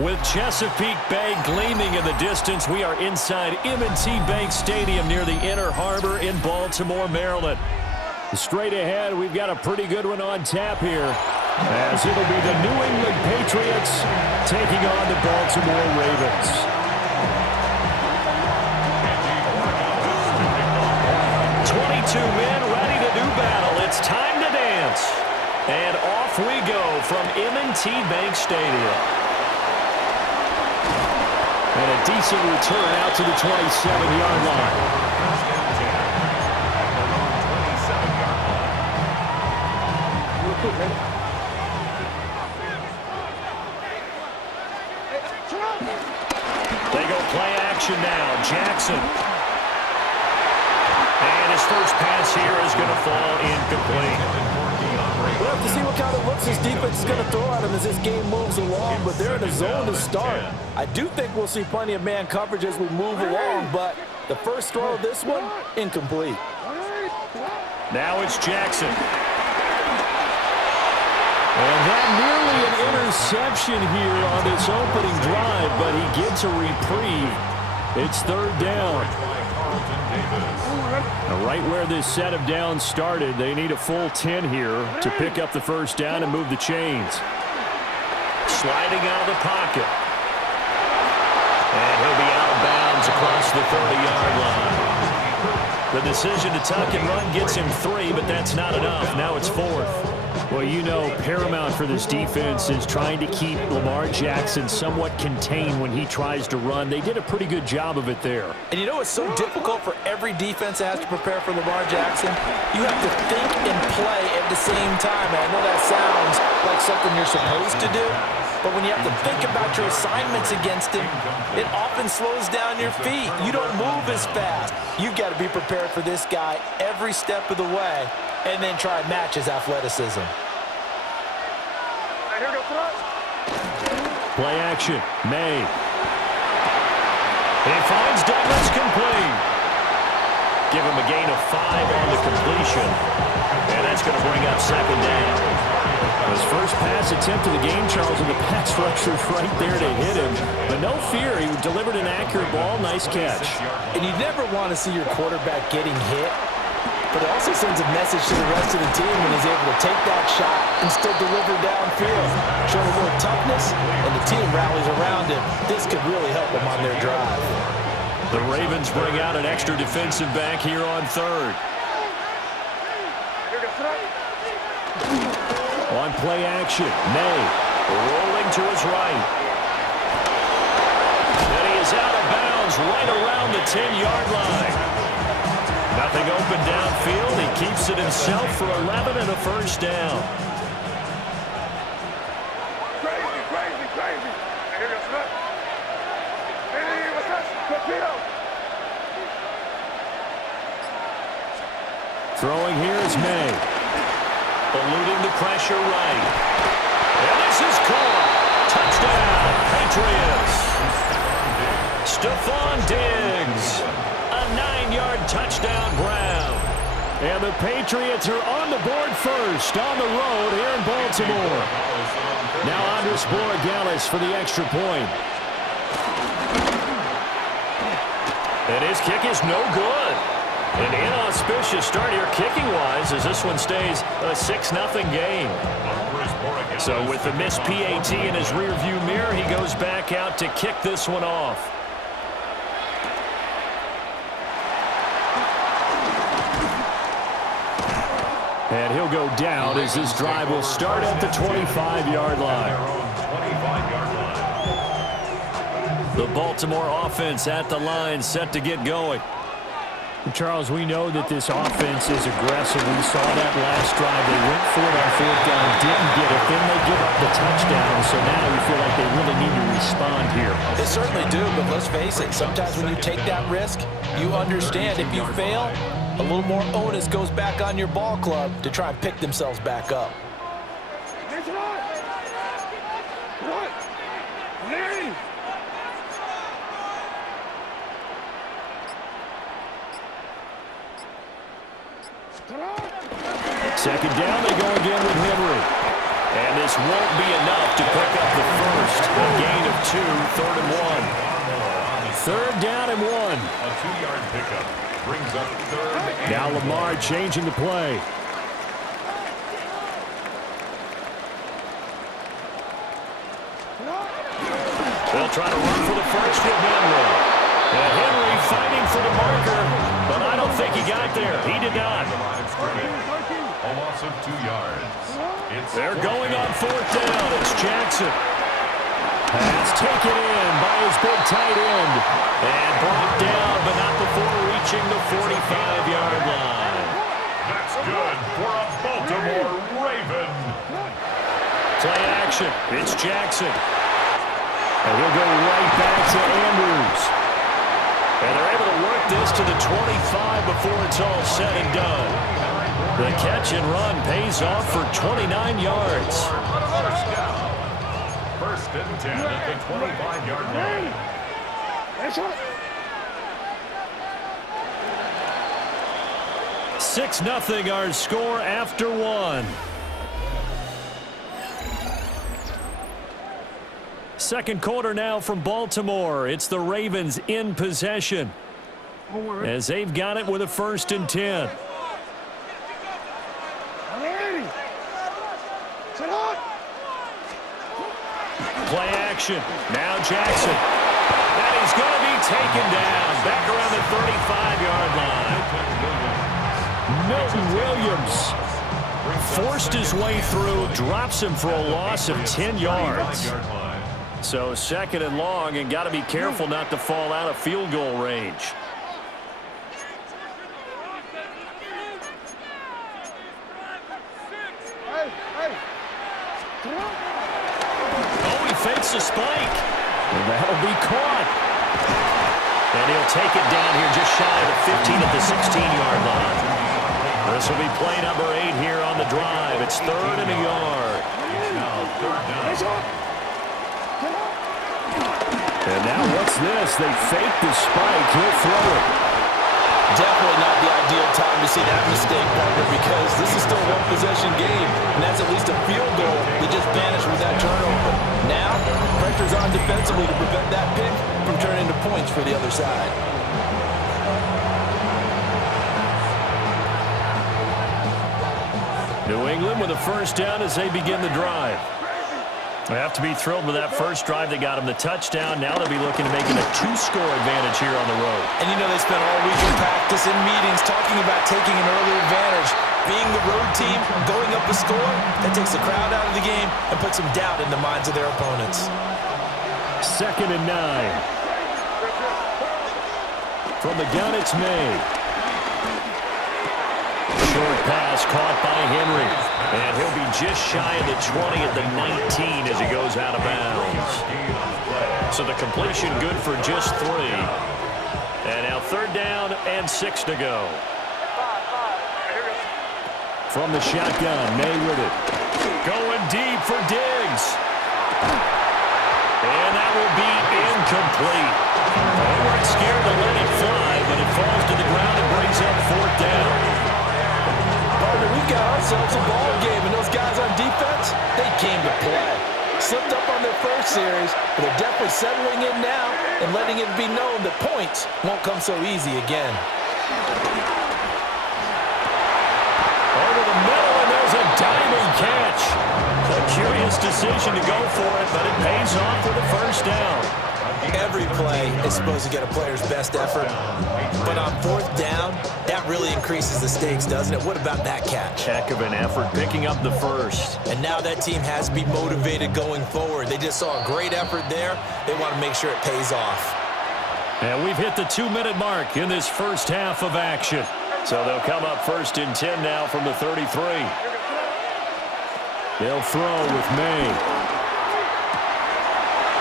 With Chesapeake Bay gleaming in the distance, we are inside M&T Bank Stadium near the Inner Harbor in Baltimore, Maryland. Straight ahead, we've got a pretty good one on tap here, as it'll be the New England Patriots taking on the Baltimore Ravens. 22 men ready to do battle. It's time to dance. And off we go from M&T Bank Stadium. And a decent return out to the 27-yard line. They go play action now. Jackson. And his first pass here is going to fall incomplete. We'll have to see what kind of looks this defense is going to throw at him as this game moves along, but they're in a zone to start. I do think we'll see plenty of man coverage as we move along, but the first throw of this one, incomplete. Now it's Jackson. And that nearly an interception here on this opening drive, but he gets a reprieve. It's third down. Now, right where this set of downs started, they need a full 10 here to pick up the first down and move the chains. Sliding out of the pocket. And he'll be out of bounds across the 30-yard line. The decision to tuck and run gets him 3, but that's not enough. Now it's 4th. Well, you know, paramount for this defense is trying to keep Lamar Jackson somewhat contained when he tries to run. They did a pretty good job of it there. And you know it's so difficult for every defense that has to prepare for Lamar Jackson? You have to think and play at the same time. And I know that sounds like something you're supposed to do, but when you have to think about your assignments against him, it often slows down your feet. You don't move as fast. You've got to be prepared for this guy every step of the way and then try and match his athleticism. Play action. May. He finds Douglas complete. Give him a gain of 5 on the completion. And that's going to bring up second down. His first pass attempt of the game, Charles, and the pass rusher's right there to hit him. But no fear, he delivered an accurate ball. Nice catch. And you never want to see your quarterback getting hit, but it also sends a message to the rest of the team when he's able to take that shot and still deliver downfield. Showing a little toughness, and the team rallies around him. This could really help them on their drive. The Ravens bring out an extra defensive back here on third. On play action, May rolling to his right. And he is out of bounds right around the 10-yard line. Nothing open downfield. He keeps it himself for 11 and a first down. Crazy. Throwing here is May. Eluding the pressure right. And this is caught. Touchdown, Patriots. Stephon Diggs. A 9-yard touchdown Brown. And the Patriots are on the board first on the road here in Baltimore. Now Andres Borregales for the extra point. And his kick is no good. An inauspicious start here kicking-wise as this one stays a 6-0 game. So with the missed PAT in his rearview mirror, he goes back out to kick this one off. And he'll go down as this drive will start at the 25-yard line. The Baltimore offense at the line, set to get going. Charles, we know that this offense is aggressive. We saw that last drive. They went for it on fourth down, didn't get it. Then they give up the touchdown. So now we feel like they really need to respond here. They certainly do, but let's face it. Sometimes when you take that risk, you understand if you fail, a little more onus goes back on your ball club to try and pick themselves back up. Second down, they go again with Henry. And this won't be enough to pick up the first. A gain of 3rd and 1. 3rd down and 1. A 2-yard pickup brings up 3rd and Now Lamar changing the play. They'll try to run for the first with Henry. And Henry fighting for the marker, but I don't think he got there. He did not. a loss of 2 yards. They're going on 4th down. It's Jackson. Pass taken in by his big tight end. And brought down, but not before reaching the 45-yard line. That's good for a Baltimore Raven. Play action. It's Jackson. And he'll go right back to Andrews. And they're able to work this to the 25 before it's all said and done. The catch and run pays off for 29 yards. First down. 1st and 10 at the 25-yard line. 6-0 our score after 1. Second quarter now from Baltimore. It's the Ravens in possession as they've got it with a 1st and 10. Play action. Now Jackson. And he's going to be taken down back around the 35-yard line. Milton Williams forced his way through, drops him for a loss of 10 yards. So 2nd and long, and got to be careful not to fall out of field goal range. Oh, he fakes a spike. And that'll be caught. And he'll take it down here just shy of the 15 at the 16-yard line. This will be play number 8 here on the drive. It's 3rd and a yard. And now what's this? They fake the spike. He'll throw it. Definitely not the ideal time to see that mistake, partner, because this is still a one-possession game, and that's at least a field goal that just vanished with that turnover. Now, pressure's on defensively to prevent that pick from turning into points for the other side. New England with a 1st down as they begin the drive. They have to be thrilled with that first drive. They got him the touchdown. Now they'll be looking to make it a 2-score advantage here on the road. And you know they spent all week in practice and meetings talking about taking an early advantage. Being the road team, going up a score, that takes the crowd out of the game and puts some doubt in the minds of their opponents. 2nd and 9. From the gun, it's May. Short pass caught by Henry. And he'll be just shy of the 20 at the 19 as he goes out of bounds. So the completion good for just 3. And now 3rd down and 6 to go. From the shotgun, May with it. Going deep for Diggs. And that will be incomplete. They weren't scared to let it fly, but it falls to the ground and brings up 4th down. Partner, we got ourselves a ball game, and those guys on defense, they came to play. Slipped up on their first series, but they're definitely settling in now and letting it be known that points won't come so easy again. Over the middle, and there's a diving catch. A curious decision to go for it, but it pays off for the 1st down. Every play is supposed to get a player's best effort, but on 4th down, that really increases the stakes, doesn't it? What about that catch? Heck of an effort picking up the 1st. And now that team has to be motivated going forward. They just saw a great effort there. They want to make sure it pays off. And we've hit the 2-minute mark in this first half of action. So they'll come up 1st and 10 now from the 33. They'll throw with May.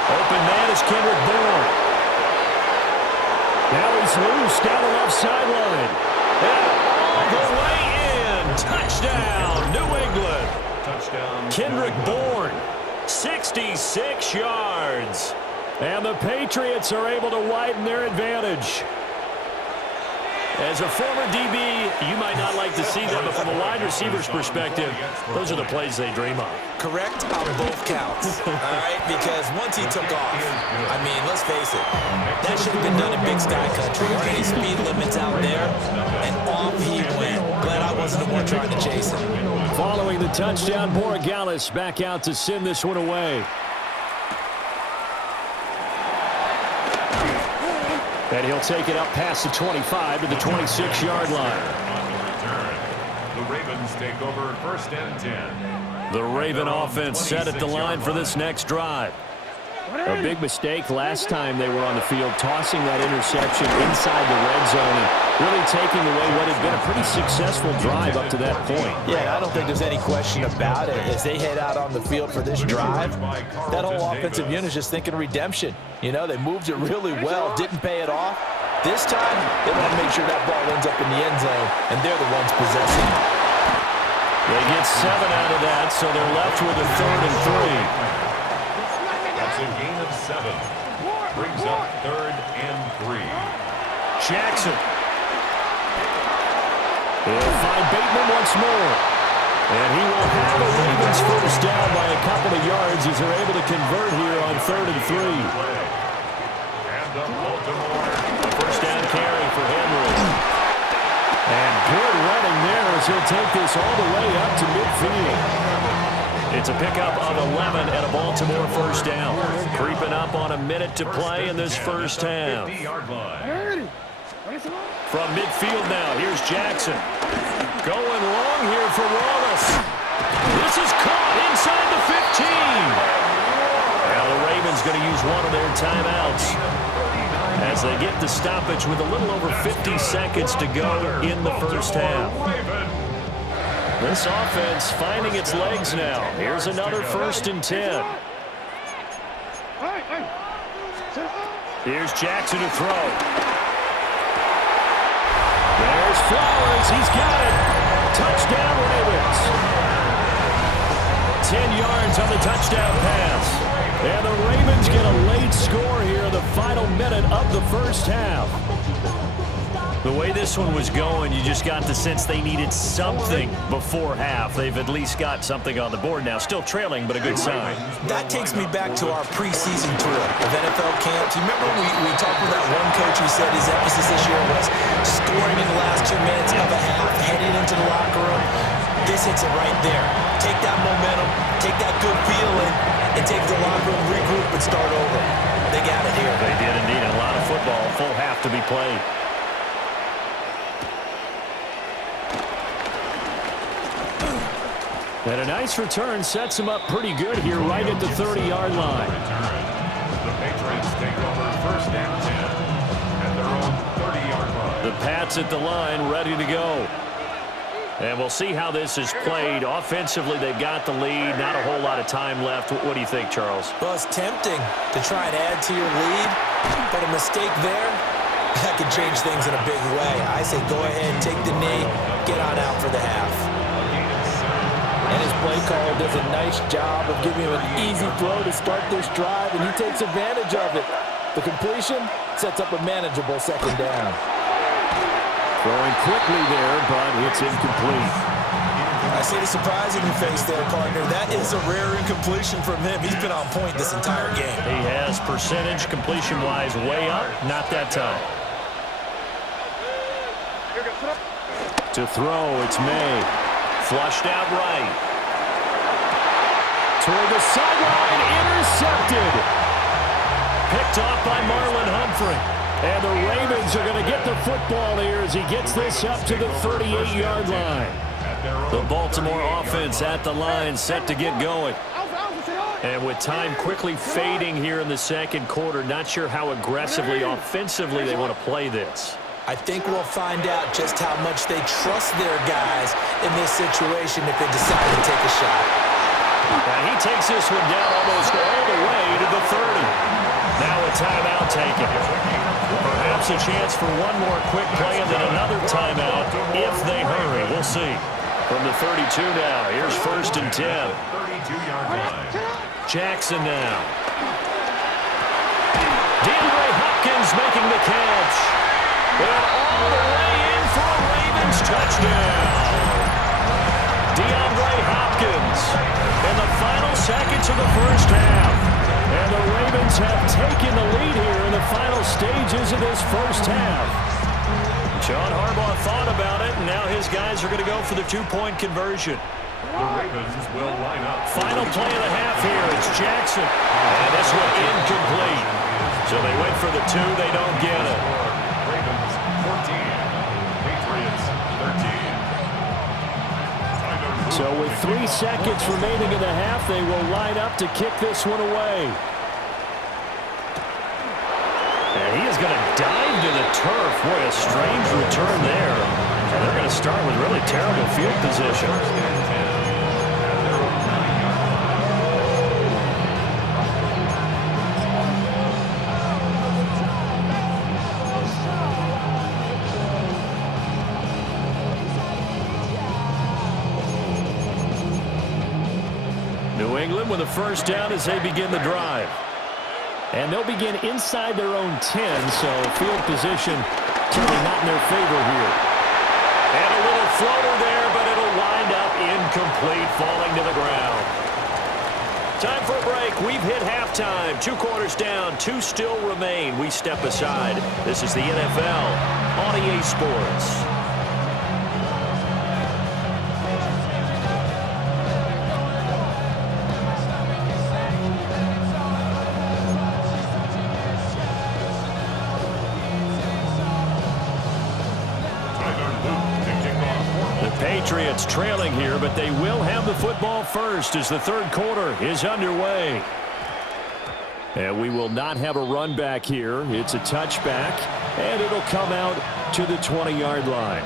Open man is Kendrick Bourne. Now he's loose down the left sideline. And all the way in. Touchdown, New England. Touchdown. Kendrick Bourne, 66 yards. And the Patriots are able to widen their advantage. As a former DB, you might not like to see that, but from a wide receiver's perspective, those are the plays they dream of. Correct on both counts, all right? Because once he took off, I mean, let's face it, that should have been done in Big Sky Country. There aren't any speed limits out there, and off he went. Glad I wasn't the one trying to chase him. Following the touchdown, Borregales back out to send this one away. And he'll take it up past the 25 to the 26-yard line. The Ravens take over 1st and 10. The Raven offense set at the line for this next drive. A big mistake last time they were on the field, tossing that interception inside the red zone and really taking away what had been a pretty successful drive up to that point. Yeah, I don't think there's any question about it. As they head out on the field for this drive, that whole offensive unit is just thinking redemption. You know, they moved it really well, didn't pay it off. This time, they want to make sure that ball ends up in the end zone, and they're the ones possessing it. They get 7 out of that, so they're left with a 3rd and 3. That's a gain of 7. Brings up 3rd and 3. Jackson. He'll find Bateman once more. And he will have a Ravens first down by a couple of yards as they're able to convert here on 3rd and 3. And the Baltimore. A first down carry for Henry. And good running there as he'll take this all the way up to midfield. It's a pickup of 11 at a Baltimore first down. Creeping up on a minute to play in this first half. From midfield now, here's Jackson. Going long here for Wallace. This is caught inside the 15. Now the Ravens going to use one of their timeouts as they get the stoppage with a little over 50 seconds to go in the first half. This offense finding its legs now. Here's another 1st and 10. Here's Jackson to throw. There's Flowers. He's got it. Touchdown, Ravens. 10 yards on the touchdown pass. And the Ravens get a late score here in the final minute of the first half. The way this one was going, you just got the sense they needed something before half. They've at least got something on the board now. Still trailing, but a good sign. That takes me back to our preseason tour of NFL camps. You remember we talked with that one coach who said his emphasis this year was scoring in the last 2 minutes of a half, heading into the locker room. This hits it right there. Take that momentum, take that good feeling, and take the locker room, regroup, and start over. They got it here. They did indeed. A lot of football, full half to be played. And a nice return sets him up pretty good here right at the 30-yard line. The Patriots take over 1st and 10 at their own 30-yard line. The Pats at the line ready to go. And we'll see how this is played. Offensively, they've got the lead. Not a whole lot of time left. What do you think, Charles? Well, it's tempting to try and add to your lead, but a mistake there, that could change things in a big way. I say go ahead, take the knee, get on out for the half. And his play caller does a nice job of giving him an easy throw to start this drive, and he takes advantage of it. The completion sets up a manageable 2nd down. Throwing quickly there, but it's incomplete. I see the surprise in your face there, partner. That is a rare incompletion from him. He's been on point this entire game. He has percentage completion-wise way up. Not that time. To throw, it's May. Flushed out right. Toward the sideline, intercepted. Picked off by Marlon Humphrey. And the Ravens are going to get the football here as he gets this up to the 38-yard line. The Baltimore offense at the line, set to get going. And with time quickly fading here in the second quarter, not sure how aggressively, offensively they want to play this. I think we'll find out just how much they trust their guys in this situation if they decide to take a shot. And he takes this one down almost all the way to the 30. Now a timeout taken. Perhaps a chance for one more quick play and then another timeout if they hurry. We'll see. From the 32 now, here's 1st and 10. 32-yard line. Jackson now. DeAndre Hopkins making the catch. And all the way in for a Ravens touchdown. DeAndre Hopkins in the final seconds of the first half. And the Ravens have taken the lead here in the final stages of this first half. John Harbaugh thought about it, and now his guys are going to go for the two-point conversion. The Ravens will line up. Final play of the half here. It's Jackson. And this one incomplete. So they went for the two. They don't get it. Ravens 14. Patriots 13. So with 3 seconds remaining in the half, they will line up to kick this one away. And he is going to dive to the turf. Boy, a strange return there. And they're going to start with really terrible field position. New England with a first down as they begin the drive. And they'll begin inside their own 10, so field position certainly not in their favor here. And a little floater there, but it'll wind up incomplete, falling to the ground. Time for a break. We've hit halftime. 2 quarters down, 2 still remain. We step aside. This is the NFL on EA Sports. Patriots trailing here, but they will have the football first as the third quarter is underway. And we will not have a run back here. It's a touchback, and it'll come out to the 20-yard line.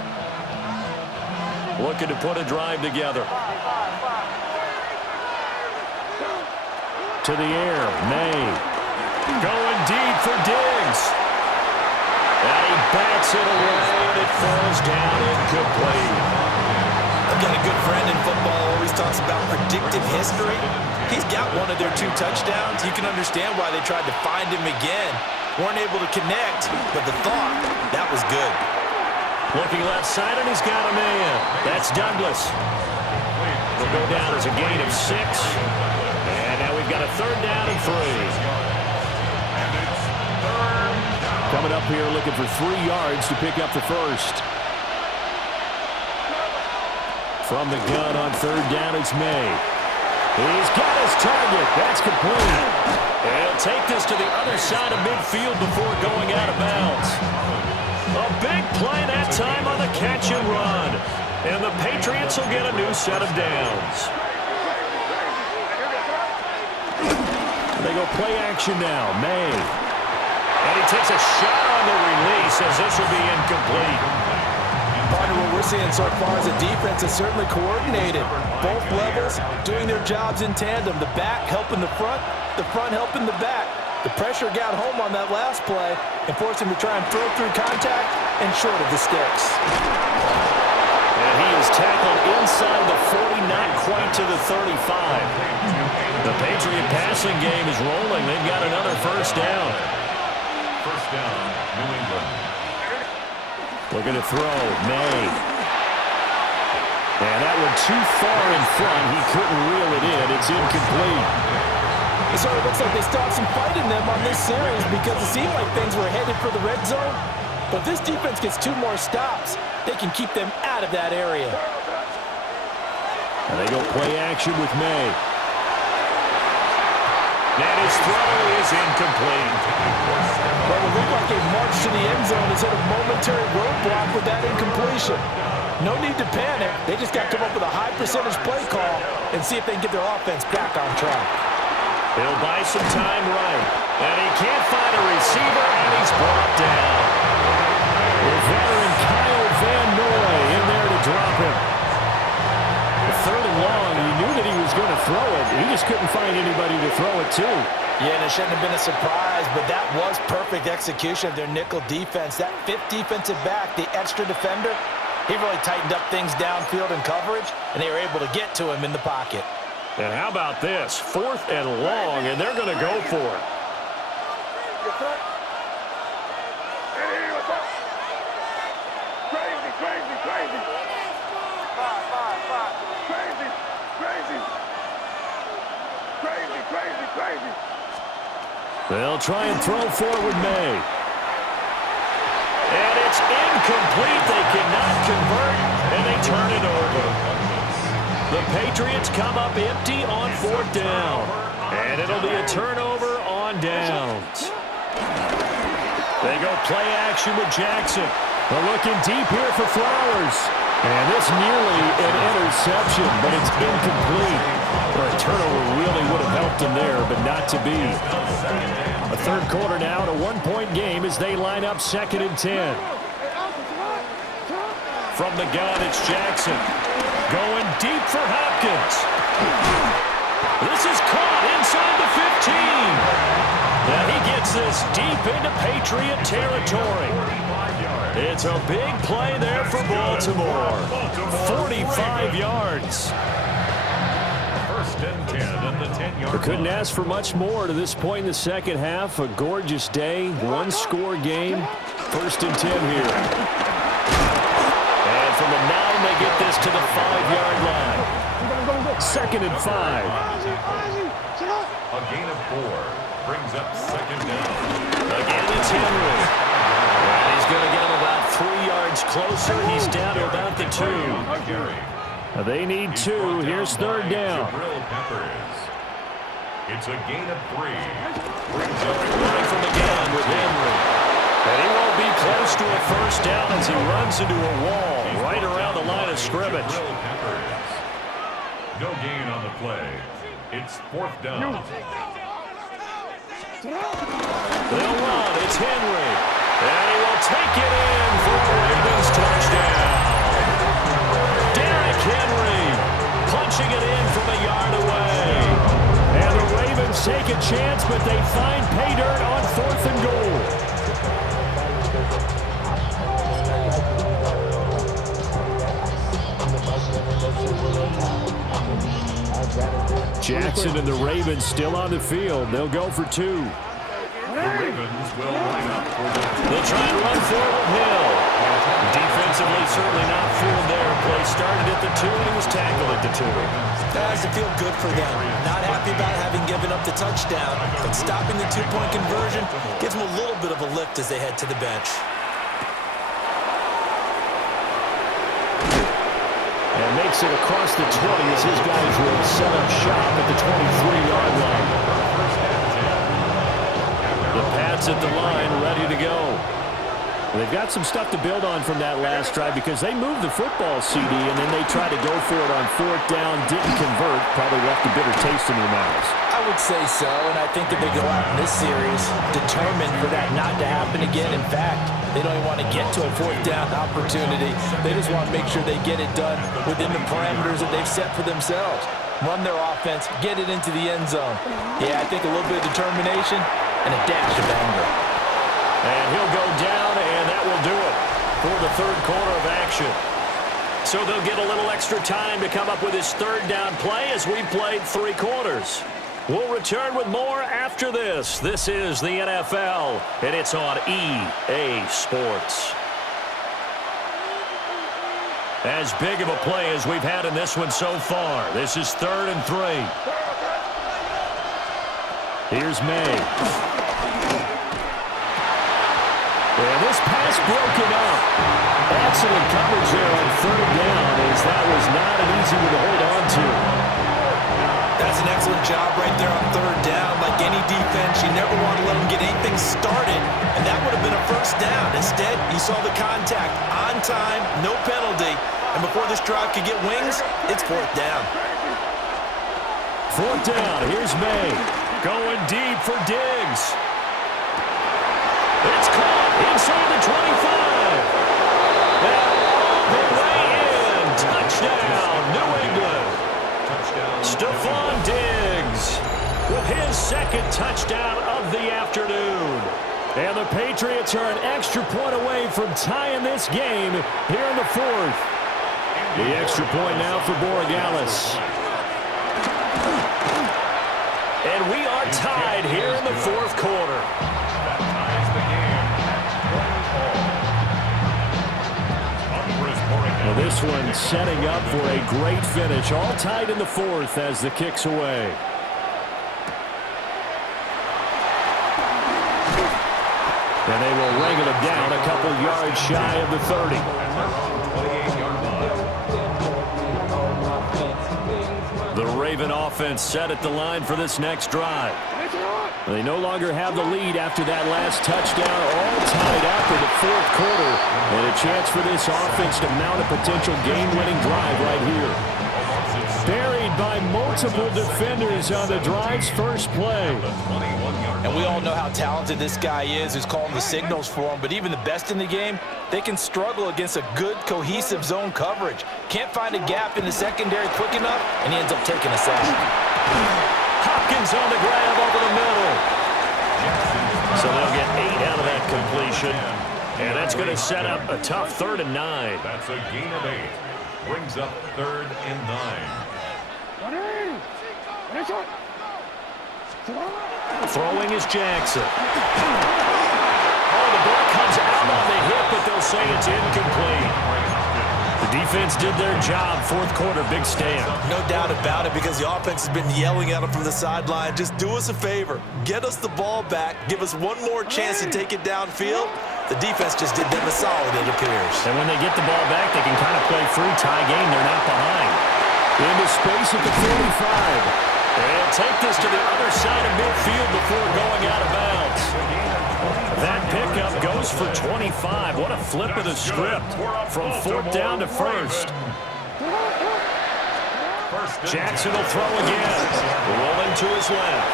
Looking to put a drive together. To the air, May. Going deep for Diggs. And he bats it away, and it falls down incomplete. I've got a good friend in football, always talks about predictive history. He's got one of their 2 touchdowns. You can understand why they tried to find him again. Weren't able to connect, but the thought, that was good. Looking left side, and he's got a man. That's Douglas. Will go down as a gain of 6. And now we've got a third down and 3. Coming up here looking for 3 yards to pick up the first. From the gun on third down, it's May. He's got his target. That's complete. And he'll take this to the other side of midfield before going out of bounds. A big play that time on the catch and run. And the Patriots will get a new set of downs. They go play action now. May. And he takes a shot on the release as this will be incomplete. Partner, what we're seeing so far is a defense that's certainly coordinated. Both levels doing their jobs in tandem. The back helping the front helping the back. The pressure got home on that last play and forced him to try and throw through contact and short of the sticks. And he is tackled inside the 40, not quite to the 35. The Patriot passing game is rolling. They've got another first down. First down, New England. Looking to throw, May. And that one too far in front. He couldn't reel it in. It's incomplete. It sort of looks like they stopped some fight in them on this series because it seemed like things were headed for the red zone. But this defense gets 2 more stops. They can keep them out of that area. And they go play action with May. And his throw is incomplete. Well, it looked like a march to the end zone has hit a momentary roadblock with that incompletion. No need to panic. They just got to come up with a high percentage play call and see if they can get their offense back on track. He'll buy some time right. And he can't find a receiver, and he's brought down. The veteran Kyle Van Noy in there to drop him. The third and long, he knew that he was going to throw it. He just couldn't find anybody to throw it to. Yeah, and it shouldn't have been a surprise, but that was perfect execution of their nickel defense. That 5th defensive back, the extra defender, he really tightened up things downfield in coverage, and they were able to get to him in the pocket. And how about this? 4th and long, and they're going to go for it. They'll try and throw forward May. And it's incomplete. They cannot convert, and they turn it over. The Patriots come up empty on 4th down. And it'll be a turnover on downs. They go play action with Jackson. They're looking deep here for Flowers. And this nearly an interception, but it's incomplete. Well, a turnover really would have helped them there, but not to be. A third quarter now, a 1-point game as they line up 2nd and 10. From the gun, it's Jackson. Going deep for Hopkins. This is caught inside the 15. Now he gets this deep into Patriot territory. It's a big play there for Baltimore. 45 yards. 1st and 10 at the 10-yard We couldn't line. ask for much more to this point in the second half. A gorgeous day, one-score game. 1st and 10 here. And from the 9, they get this to the 5-yard line. 2nd and 5. A gain of 4 brings up 2nd down. Again, it's Henry. And he's going to get him about 3 yards closer. He's down to about the 2. They need 2. Here's 3rd down. It's a gain of 3. Brings up Running from again with Henry. And he won't be close to a 1st down as he runs into a wall right around the line of scrimmage. No gain on the play. It's 4th down. They'll run. It's Henry. And he will take it in for a Ravens touchdown. Derrick Henry punching it in from a yard away. And the Ravens take a chance, but they find pay dirt on 4th and goal. Jackson and the Ravens still on the field. They'll go for 2. The Ravens will line up for the They'll try and run forward Hill. Defensively, certainly not fooled there. Play started at the 2, and he was tackled at the 2. That has to feel good for them. Not happy about having given up the touchdown, but stopping the 2-point conversion gives them a little bit of a lift as they head to the bench. And makes it across the 20 as his guys will set up shop at the 23-yard line. The Pats at the line, ready to go. They've got some stuff to build on from that last drive because they moved the football, CD, and then they tried to go for it on 4th down, didn't convert, probably left a bitter taste in their mouths. I would say so, and I think that they go out in this series determined for that not to happen again. In fact, they don't even want to get to a 4th down opportunity. They just want to make sure they get it done within the parameters that they've set for themselves. Run their offense, get it into the end zone. Yeah, I think a little bit of determination and a dash of anger. And he'll go down, and that will do it for the 3rd quarter of action. So they'll get a little extra time to come up with his 3rd down play as we played 3 quarters. We'll return with more after this. This is the NFL, and it's on EA Sports. As big of a play as we've had in this one so far. This is 3rd and 3. Here's May. And this pass broken up. Excellent coverage there on 3rd down as that was not an easy one to hold on to. That's an excellent job right there on 3rd down. Like any defense, you never want to let them get anything started, and that would have been a 1st down. Instead, you saw the contact on time, no penalty, and before this drive could get wings, it's 4th down. 4th down, here's May. Going deep for Diggs. It's caught inside the 25. And all the way in. Touchdown, New England. Stephon Diggs with his 2nd touchdown of the afternoon. And the Patriots are an extra point away from tying this game here in the 4th. The extra point now for Borregales. And we are tied here in the 4th quarter. That ties the game. Well, this one setting up for a great finish. All tied in the 4th as the kick's away. And they will wrangle him down a couple yards shy of the 30. The Raven offense set at the line for this next drive. They no longer have the lead after that last touchdown, all tied up in the fourth quarter. And a chance for this offense to mount a potential game-winning drive right here. Buried by multiple defenders on the drive's first play. And we all know how talented this guy is who's calling the signals for him. But even the best in the game, they can struggle against a good, cohesive zone coverage. Can't find a gap in the secondary quick enough, and he ends up taking a sack. Hopkins on the grab over the middle. So they'll get 8 out of that completion. And that's going to set up a tough 3rd and 9. That's a gain of 8. Brings up 3rd and 9. Throwing is Jackson. Oh, the ball comes out on the hit, but they'll say it's incomplete. The defense did their job. Fourth quarter, big stand. No doubt about it, because the offense has been yelling at them from the sideline. Just do us a favor. Get us the ball back. Give us one more chance to take it downfield. The defense just did them a solid, it appears. And when they get the ball back, they can kind of play free, tie game. They're not behind. Into space at the 45. They'll take this to the other side of midfield before going out of bounds. That pickup goes for 25. What a flip of the script from 4th down to 1st. Jackson will throw again. Rolling to his left.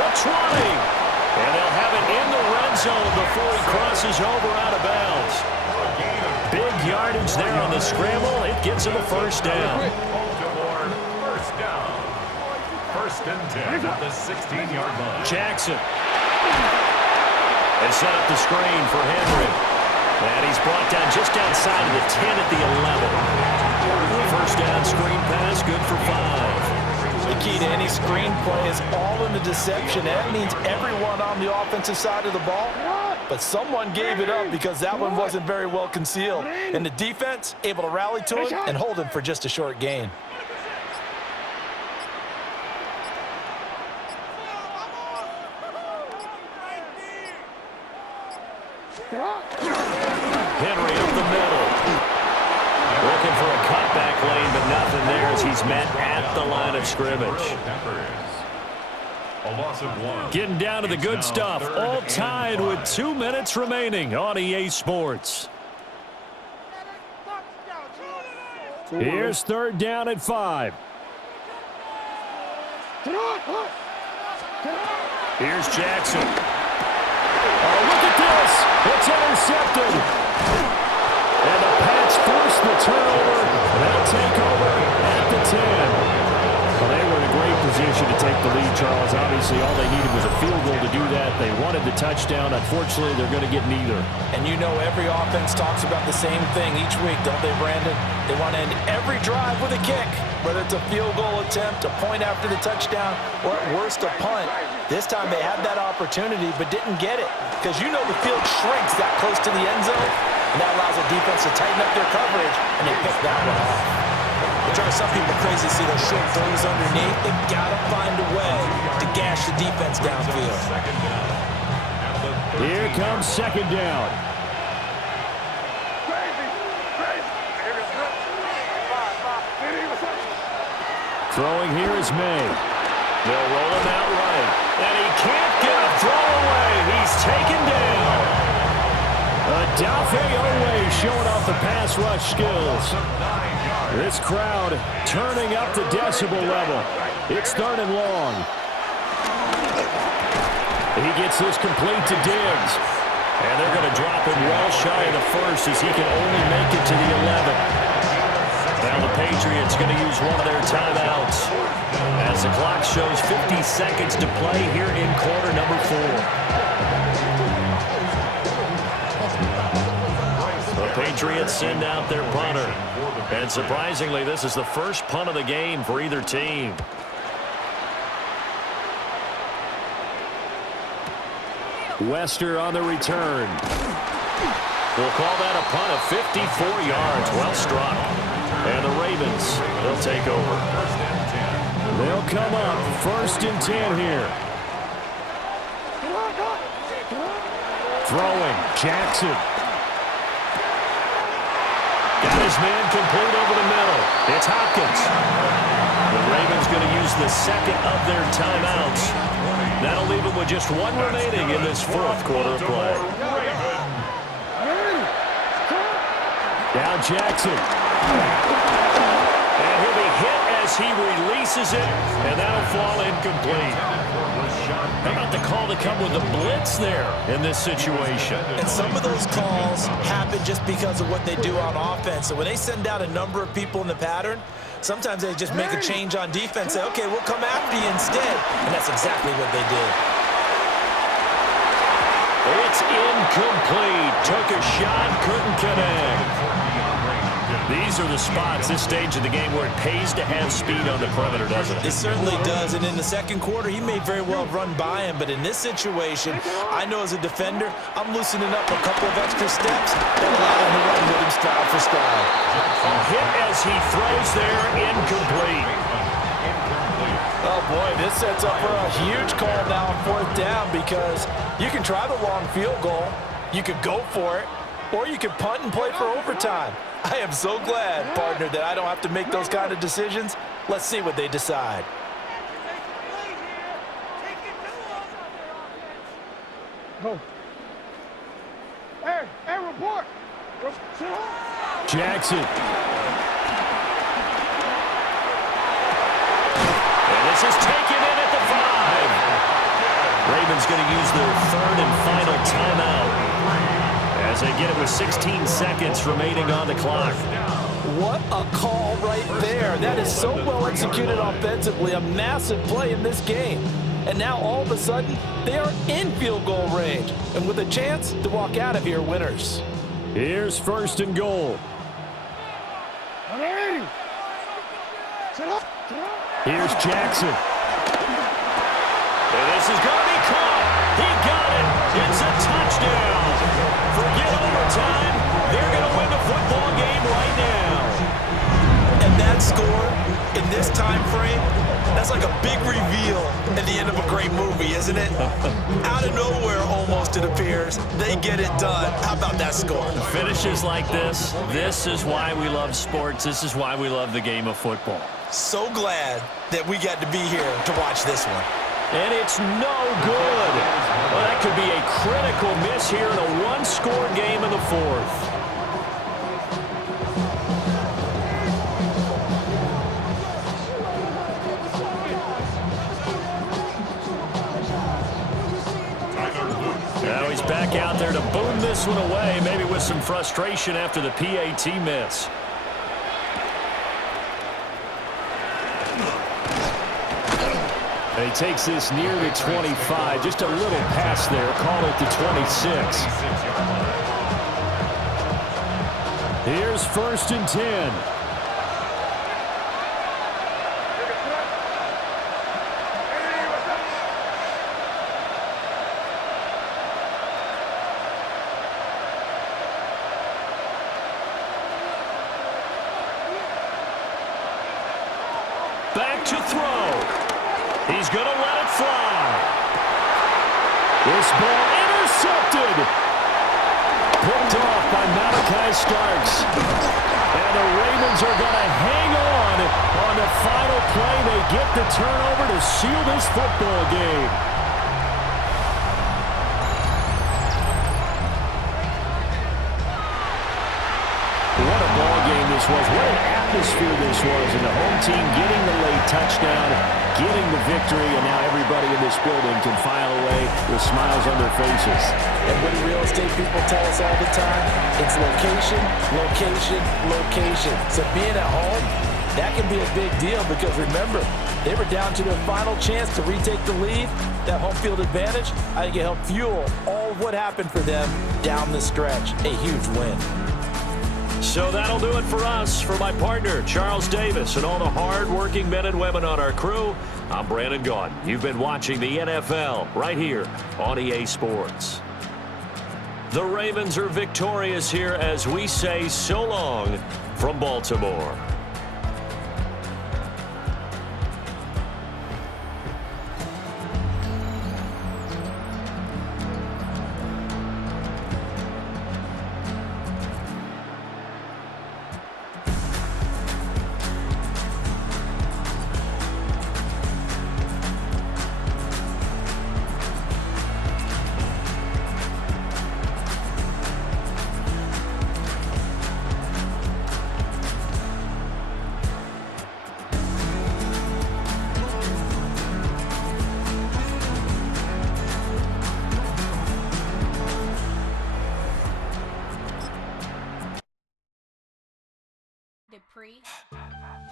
The 20. And they'll have it in the red zone before he crosses over out of bounds. Big yardage there on the scramble. It gets him a 1st down. 1st and 10 at the 16-yard line. Jackson. They set up the screen for Henry. And he's brought down just outside of the 10 at the 11. 1st down screen pass, good for 5. The key to any screen play is all in the deception. That means everyone on the offensive side of the ball. But someone gave it up because that one wasn't very well concealed. And the defense able to rally to it and hold him for just a short gain. Henry up the middle. Looking for a cutback lane, but nothing there as he's met at the line of scrimmage. A loss of 1. Getting down to the good stuff. All tied with 2 minutes remaining on EA Sports. Here's 3rd down at 5. Here's Jackson. Oh, look at this. It's intercepted. And the Pats force the turnover. They'll take over at the 10. Well, they were in a great position to take the lead, Charles. Obviously, all they needed was a field goal to do that. They wanted the touchdown. Unfortunately, they're going to get neither. And you know every offense talks about the same thing each week, don't they, Brandon? They want to end every drive with a kick, whether it's a field goal attempt, a point after the touchdown, or at worst, a punt. This time they had that opportunity but didn't get it, because you know the field shrinks that close to the end zone, and that allows the defense to tighten up their coverage, and they pick that one off. Which are some people crazy to see those short throws underneath. They've got to find a way to gash the defense downfield. Here comes 2nd down. Throwing here is May. They'll roll him out right. And he can't get a throw away. He's taken down. Adafe Owe showing off the pass rush skills. This crowd turning up the decibel level. It's 3rd and long. He gets this complete to Diggs. And they're going to drop him well shy of the 1st as he can only make it to the 11. Now the Patriots going to use one of their timeouts as the clock shows 50 seconds to play here in quarter number 4. The Patriots send out their punter. And surprisingly, this is the first punt of the game for either team. Wester on the return. We'll call that a punt of 54 yards. Well struck. And the Ravens, they'll take over. They'll come up 1st and 10 here. Throwing, Jackson. Got his man complete over the middle. It's Hopkins. The Ravens going to use the second of their timeouts. That'll leave them with just one remaining in this fourth quarter of play. Now Jackson. And he'll be hit as he releases it, and that'll fall incomplete. How about the call to come with the blitz there in this situation? And some of those calls happen just because of what they do on offense. So when they send out a number of people in the pattern, sometimes they just make a change on defense, say, okay, we'll come after you instead. And that's exactly what they did. It's incomplete. Took a shot, couldn't connect. These are the spots, this stage of the game, where it pays to have speed on the perimeter, doesn't it? It certainly does. And in the second quarter, he may very well have run by him. But in this situation, I know as a defender, I'm loosening up a couple of extra steps that allow him to run with him stride for stride. A hit as he throws there, incomplete. Oh, boy, this sets up for a huge call now on fourth down, because you can try the long field goal, you could go for it, or you could punt and play for overtime. I am so glad, partner, that I don't have to make those kind of decisions. Let's see what they decide. Go. Hey, report. Jackson. And this is taken in at the 5. Ravens going to use their third and final timeout as they get it with 16 seconds remaining on the clock. What a call right there. That is so well executed offensively. A massive play in this game. And now all of a sudden, they are in field goal range, and with a chance to walk out of here winners. Here's first and goal. Here's Jackson. And this is going to be caught. He got it. It's a touchdown. Forget overtime. They're going to win the football game right now. And that score in this time frame, that's like a big reveal at the end of a great movie, isn't it? Out of nowhere, almost, it appears, they get it done. How about that score? Finishes like this is why we love sports. This is why we love the game of football. So glad that we got to be here to watch this one. And it's no good. Well, that could be a critical miss here in a one-score game in the fourth. Now he's back out there to boom this one away, maybe with some frustration after the PAT miss. And he takes this near the 25. Just a little pass there. Call it the 26. Here's first and 10. Back to throw. He's going to let it fly. This ball intercepted. Picked off by Malachi Starks. And the Ravens are going to hang on the final play. They get the turnover to seal this football game. What a ball game this was. What an atmosphere this was. And the home team getting the late touchdown, getting the victory, and now everybody in this building can file away with smiles on their faces. And what real estate people tell us all the time, it's location, location, location. So being at home, that can be a big deal because remember, they were down to their final chance to retake the lead. That home field advantage, I think it helped fuel all of what happened for them down the stretch. A huge win. So that'll do it for us. For my partner, Charles Davis, and all the hard-working men and women on our crew, I'm Brandon Gaudin. You've been watching the NFL right here on EA Sports. The Ravens are victorious here as we say so long from Baltimore. 3.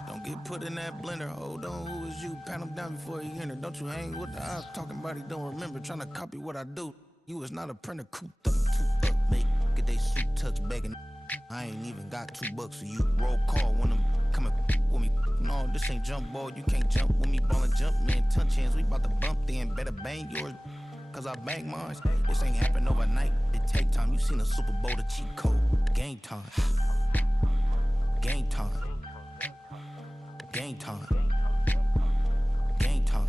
Don't get put in that blender. Hold on, who is you? Pat him down before he enter. Don't you hang with the eyes talking about he don't remember. Trying to copy what I do. You is not a printer. Cooped up, toot up, make get they suit touch begging. I ain't even got $2, so you roll call when I'm coming with me. No, this ain't jump ball. You can't jump with me. Ballin' jump, man. Touch hands. We bout to bump then. Better bang yours, cause I bang mine. This ain't happen overnight. It take time. You seen a Super Bowl, the cheat code. Game time. Game time. Game time. Game time.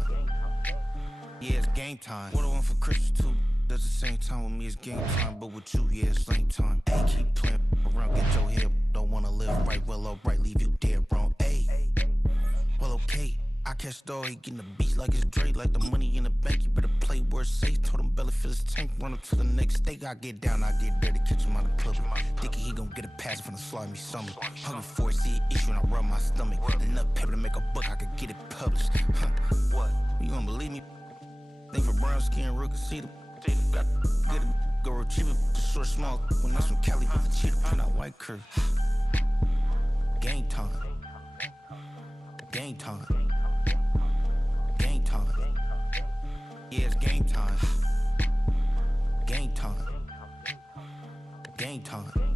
Yeah, it's game time. What I want for Christmas too. At the same time with me, it's game time. But with you, yeah, it's same time. Hey, keep playing around, get your head. Don't wanna live right, well, alright, leave you dead wrong. Hey, well, okay. I catch the dog, he getting the beats like it's Dre. Like the money in the bank, you better play where it's safe. Told him belly fill his tank, run up to the next steak. I get down, I get dirty, catch him on the public. Thinking he gon' get a pass from the slide me something. Hungry for it, see an issue and I rub my stomach. Enough paper to make a book, I could get it published. What? You don't believe me? Think for brown skin, real can see them. Got get it, go retrieve it, short small. When that's from Cali, with the cheetah print out white curve. Game time. Game time. Game time. Yeah, it's game time. Game time. Game time.